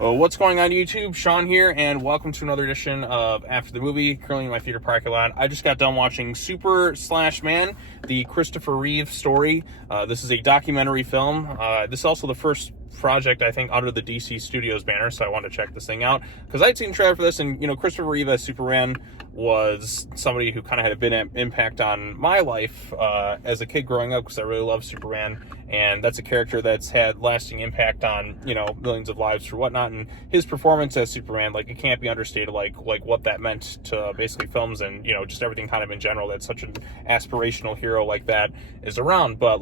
What's going on YouTube? Sean here, and welcome to another edition of After the Movie, currently in my theater parking lot. I just got done watching Super/Man, the Christopher Reeve Story. This is a documentary film. This is also the first project, I think, under the DC Studios banner, so I wanted to check this thing out. Because I'd seen a trailer for this, and, Christopher Reeve as Superman was somebody who kind of had a big impact on my life as a kid growing up, because I really love Superman, and that's a character that's had lasting impact on, millions of lives or whatnot, and his performance as Superman, it can't be understated, like what that meant to basically films and, just everything kind of in general, that such an aspirational hero like that is around. But,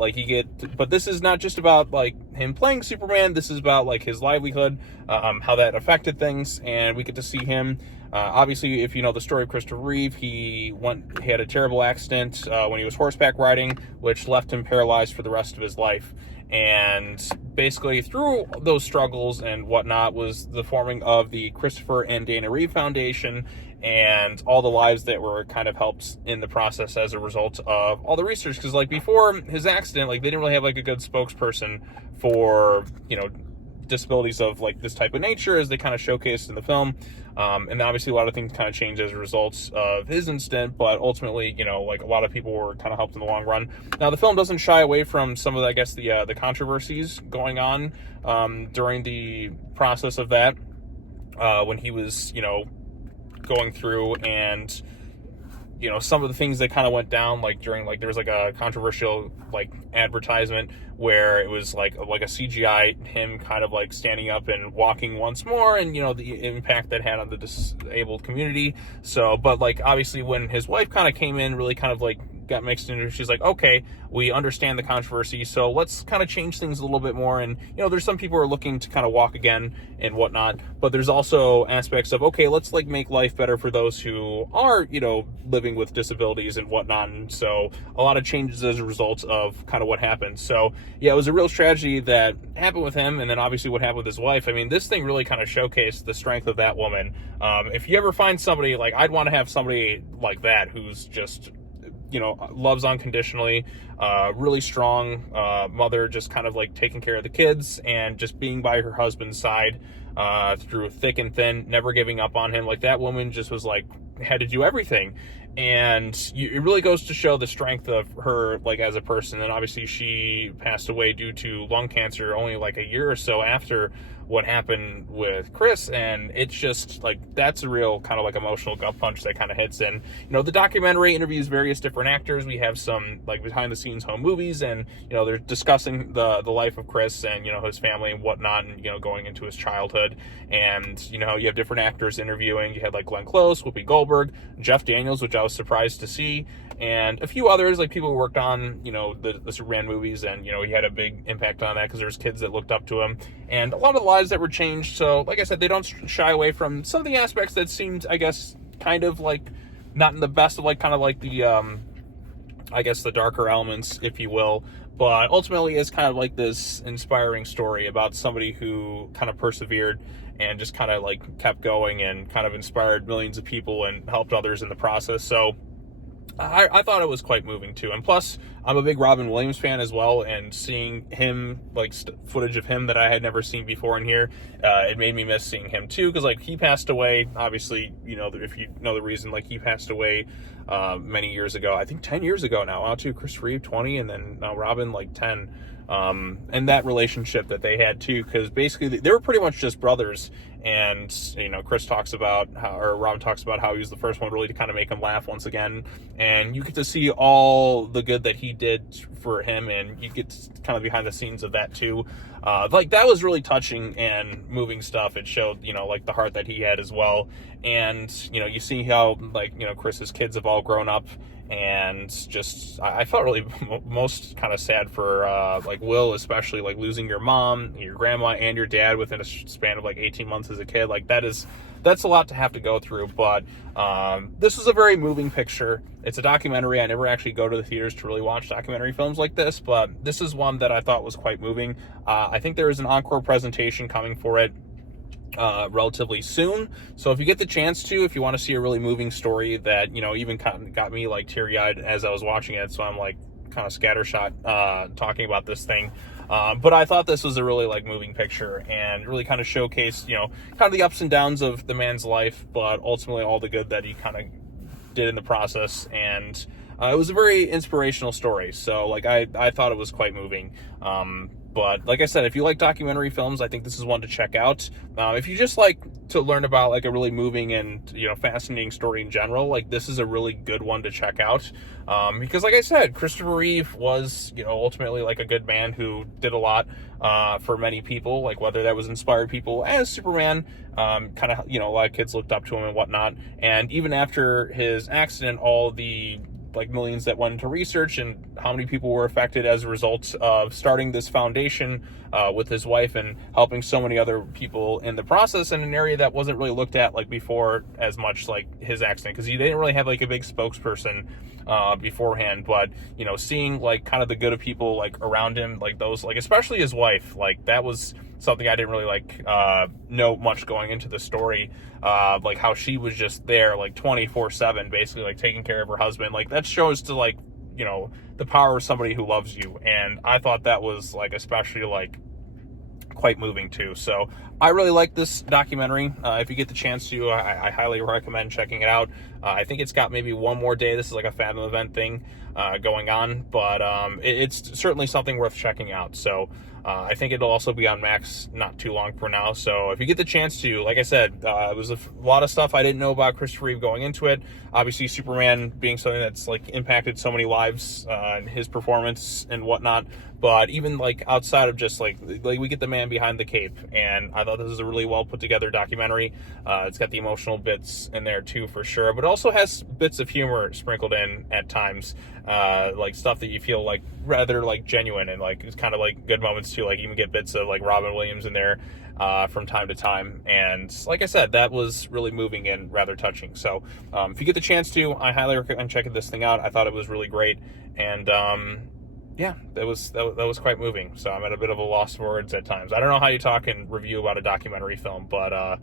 but this is not just about, him playing Superman. This is about, his livelihood, how that affected things, and we get to see him. Obviously, if you know the story of Christopher Reeve, he had a terrible accident when he was horseback riding, which left him paralyzed for the rest of his life. And basically, through those struggles and whatnot, was the forming of the Christopher and Dana Reeve Foundation, and all the lives that were kind of helped in the process as a result of all the research. Because before his accident, they didn't really have a good spokesperson for disabilities of this type of nature, as they kind of showcased in the film. And obviously a lot of things kind of changed as a result of his incident, but ultimately, a lot of people were kind of helped in the long run. Now, the film doesn't shy away from some of the controversies going on during the process of that, when he was, going through, and some of the things that kind of went down, during there was a controversial advertisement where it was like a CGI him kind of standing up and walking once more, and the impact that had on the disabled community. So, but obviously when his wife kind of came in, really kind of got mixed into, she's like, okay, we understand the controversy, so let's kind of change things a little bit more. And there's some people who are looking to kind of walk again and whatnot, but there's also aspects of, okay, let's make life better for those who are living with disabilities and whatnot. And so a lot of changes as a result of kind of what happened. So yeah, it was a real tragedy that happened with him, and then obviously what happened with his wife. I mean, this thing really kind of showcased the strength of that woman. If you ever find somebody, I'd want to have somebody like that, who's just loves unconditionally, really strong mother, just kind of taking care of the kids and just being by her husband's side through thick and thin, never giving up on him. That woman just was had to do everything. And it really goes to show the strength of her, as a person. And obviously she passed away due to lung cancer only a year or so after what happened with Chris. And it's just that's a real kind of emotional gut punch that kind of hits. And the documentary interviews various different actors. We have some behind the scenes home movies, and they're discussing the life of Chris and his family and whatnot, and going into his childhood. And you have different actors interviewing. You had Glenn Close, Whoopi Goldberg, Jeff Daniels, which I was surprised to see, and a few others, people who worked on the Superman movies, and he had a big impact on that because there's kids that looked up to him, and a lot of the lives that were changed. So like I said, they don't shy away from some of the aspects that seemed, I guess, kind of not in the best of the I guess the darker elements, if you will, but ultimately is kind of this inspiring story about somebody who kind of persevered and just kind of kept going and kind of inspired millions of people and helped others in the process. So I thought it was quite moving too. And plus, I'm a big Robin Williams fan as well, and seeing him, footage of him that I had never seen before in here, it made me miss seeing him too, because he passed away, obviously, if you know the reason, he passed away many years ago, I think 10 years ago now, too. Christopher Reeve 20, and then now Robin 10. And that relationship that they had too, because basically they were pretty much just brothers. And Chris talks about Robin talks about how he was the first one really to kind of make him laugh once again, and you get to see all the good that he did for him, and you get kind of behind the scenes of that too. That was really touching and moving stuff. It showed the heart that he had as well. And you see how Chris's kids have all grown up, and just I felt really most kind of sad for Will, especially losing your mom, your grandma, and your dad within a span of 18 months as a kid. That's a lot to have to go through. But this was a very moving picture. It's a documentary. I never actually go to the theaters to really watch documentary films like this, but this is one that I thought was quite moving. I think there is an encore presentation coming for it relatively soon. So if you get the chance to, if you want to see a really moving story that, even got me teary-eyed as I was watching it, so I'm kind of scattershot talking about this thing, But I thought this was a really like moving picture and really kind of showcased, kind of the ups and downs of the man's life, but ultimately all the good that he kind of did in the process. And it was a very inspirational story. So like I thought it was quite moving. But like I said, if you like documentary films, I think this is one to check out. If you just like to learn about like a really moving and fascinating story in general, like this is a really good one to check out. Because like I said, Christopher Reeve was ultimately like a good man who did a lot for many people, like whether that was inspired people as Superman, kind of a lot of kids looked up to him and whatnot. And even after his accident, all the like millions that went into research and how many people were affected as a result of starting this foundation with his wife and helping so many other people in the process in an area that wasn't really looked at like before as much, like his accident, because he didn't really have like a big spokesperson beforehand. But seeing like kind of the good of people like around him, like those, like especially his wife, like that was something I didn't really like know much going into the story, like how she was just there like 24/7 basically, like taking care of her husband. Like that shows to like the power of somebody who loves you, and I thought that was like especially like quite moving too. So I really like this documentary. If you get the chance to, I highly recommend checking it out. I think it's got maybe one more day. This is like a Fathom event thing going on, but it's certainly something worth checking out. So I think it'll also be on Max not too long from now. So if you get the chance to, like I said, it was a lot of stuff I didn't know about Christopher Reeve going into it. Obviously, Superman being something that's like impacted so many lives and his performance and whatnot. But even like outside of just like we get the man behind the cape, and I thought this was a really well put together documentary. It's got the emotional bits in there too, for sure, but it also has bits of humor sprinkled in at times, like stuff that you feel like rather like genuine, and like it's kind of like good moments too. Like even get bits of like Robin Williams in there from time to time, and like I said, that was really moving and rather touching. So if you get the chance to, I highly recommend checking this thing out. I thought it was really great, and yeah, that was quite moving. So I'm at a bit of a loss for words at times. I don't know how you talk and review about a documentary film, but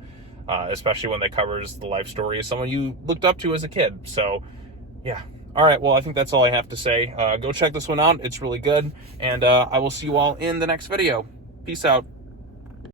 especially one that covers the life story of someone you looked up to as a kid. So yeah. All right, well, I think that's all I have to say. Go check this one out. It's really good, and I will see you all in the next video. Peace out.